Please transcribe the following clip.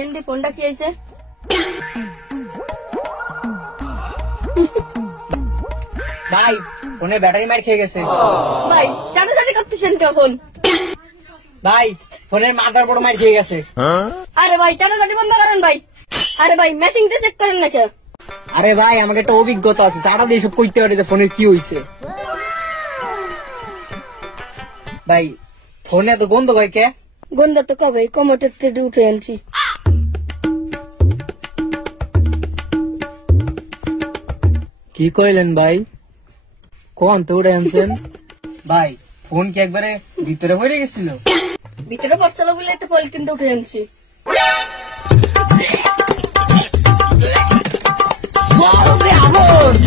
হিন্দি ফোনটা কি হয়েছে? ভাই ফোনের ব্যাটারি মার খেয়ে গেছে। ভাই চাটাচাটি করতেছেন কখন? ভাই ফোনের মাদারবোর্ড মার খেয়ে গেছে। আরে ভাই চাটাচাটি বন্ধ করেন ভাই। আরে ভাই মেসিংটা চেক করেন না কেন? আরে ভাই আমাকে একটা অভিজ্ঞতা আছে, চাটা দিয়ে সব কইতে পারি ফোনের কি হয়েছে। ভাই ফোনে এত গন্ধ ভাই কে? গন্ধা তো কবে কমোটের থেকে উঠে আনছি। কি কইলেন ভাই? কোন তো উড়ে আনছেন? ভাই ফোন কি একবারে ভিতরে পড়ে গেছিল? ভিতরে পড়ছিল বলে তো পলিথিন তো উঠে আনছি। আগুন